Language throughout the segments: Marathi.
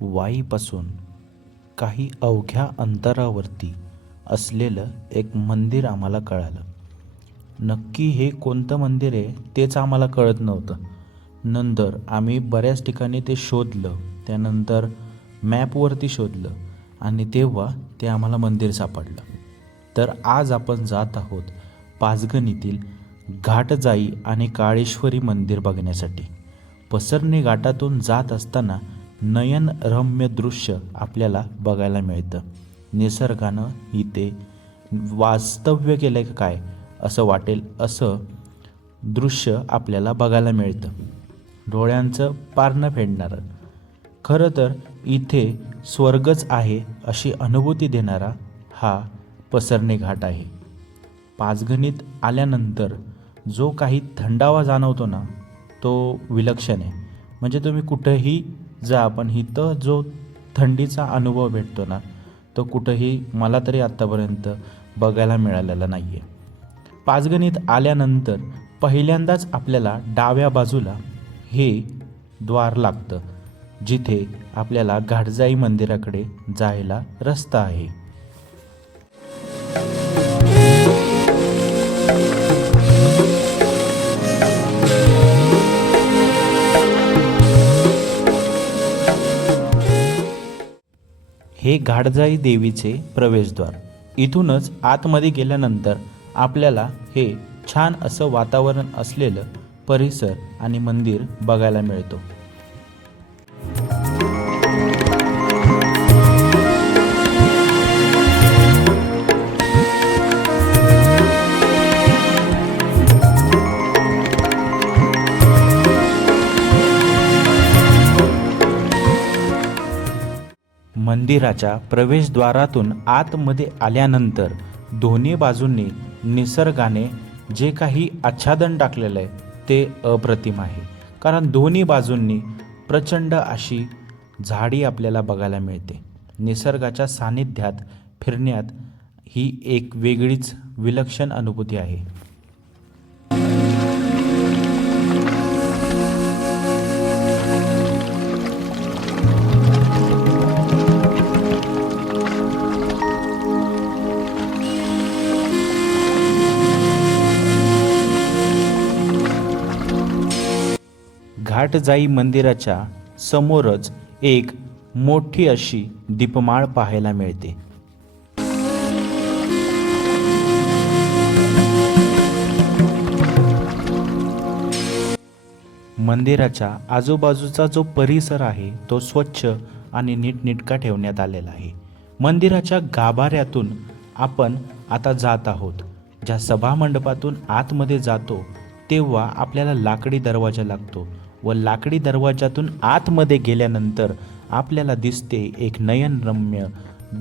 वाईपासून काही अवघ्या अंतरावरती असलेलं एक मंदिर आम्हाला कळालं. नक्की हे कोणतं मंदिर आहे तेच आम्हाला कळत नव्हतं. नंतर आम्ही बऱ्याच ठिकाणी ते शोधलं, त्यानंतर मॅपवरती शोधलं आणि तेव्हा ते आम्हाला मंदिर सापडलं. तर आज आपण जात आहोत पाचगणीतील घाटजाई आणि काळेश्वरी मंदिर बघण्यासाठी. पसरणे घाटातून जात असताना नयनरम्य दृश्य आपल्याला बघायला मिळतं. निसर्गानं इथे वास्तव्य केलं आहे काय असं वाटेल असं दृश्य आपल्याला बघायला मिळतं. डोळ्यांचं पारणं फेडणारं. खरं तर इथे स्वर्गच आहे अशी अनुभूती देणारा हा पसरणे घाट आहे. पाचगणीत आल्यानंतर जो काही थंडावा जाणवतो ना, तो विलक्षण आहे. म्हणजे तुम्ही कुठंही जा, पण इथं जो थंडीचा अनुभव भेटतो ना, तो कुठंही मला तरी आत्तापर्यंत बघायला मिळालेला नाही आहे. पाचगणीत आल्यानंतर पहिल्यांदाच आपल्याला डाव्या बाजूला हे द्वार लागतं, जिथे आपल्याला घाटजाई मंदिराकडे जायला रस्ता आहे. हे घाटजाई देवीचे प्रवेशद्वार. इथूनच आतमध्ये गेल्यानंतर आपल्याला हे छान असं वातावरण असलेलं परिसर आणि मंदिर बघायला मिळतो. मंदिराच्या प्रवेशद्वारातून आतमध्ये आल्यानंतर दोन्ही बाजूंनी निसर्गाने जे काही आच्छादन टाकलेलं आहे ते अप्रतिम आहे. कारण दोन्ही बाजूंनी प्रचंड अशी झाडी आपल्याला बघायला मिळते. निसर्गाच्या सानिध्यात फिरण्यात ही एक वेगळीच विलक्षण अनुभूती आहे. घाटजाई मंदिराच्या समोरच एक मोठी अशी दीपमाळ पाहायला मिळते. मंदिराच्या आजूबाजूचा जो परिसर आहे तो स्वच्छ आणि नीटनेटका ठेवण्यात आलेला आहे. मंदिराच्या गाभाऱ्यातून आपण आता जात आहोत. ज्या सभामंडपातून आतमध्ये जातो तेव्हा आपल्याला लाकडी दरवाजा लागतो व लाकडी दरवाजातून आतमध्ये गेल्यानंतर आपल्याला दिसते एक नयनरम्य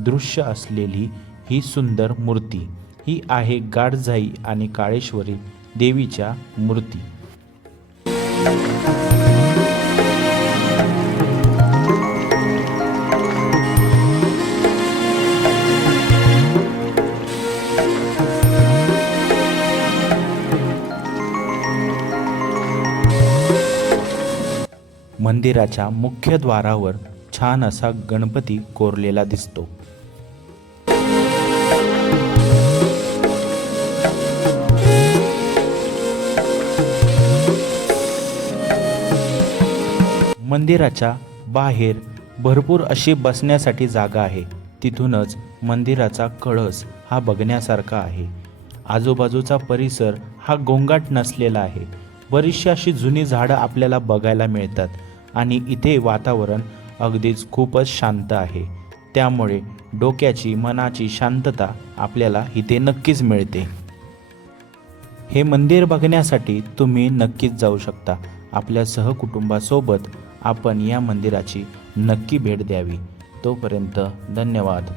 दृश्य असलेली ही सुंदर मूर्ती. ही आहे घाटजाई आणि काळेश्वरी देवीच्या मूर्ती. मंदिराच्या मुख्य द्वारावर छान असा गणपती कोरलेला दिसतो. मंदिराच्या बाहेर भरपूर अशी बसण्यासाठी जागा आहे. तिथूनच मंदिराचा कळस हा बघण्यासारखा आहे. आजूबाजूचा परिसर हा गोंगाट नसलेला आहे. बरीचशी अशी जुनी झाडं आपल्याला बघायला मिळतात आणि इथे वातावरण अगदीच खूपच शांत आहे. त्यामुळे डोक्याची मनाची शांतता आपल्याला इथे नक्कीच मिळते. हे मंदिर बघण्यासाठी तुम्ही नक्कीच जाऊ शकता. आपल्या सहकुटुंबासोबत आपण या मंदिराची नक्की भेट द्यावी. तोपर्यंत धन्यवाद.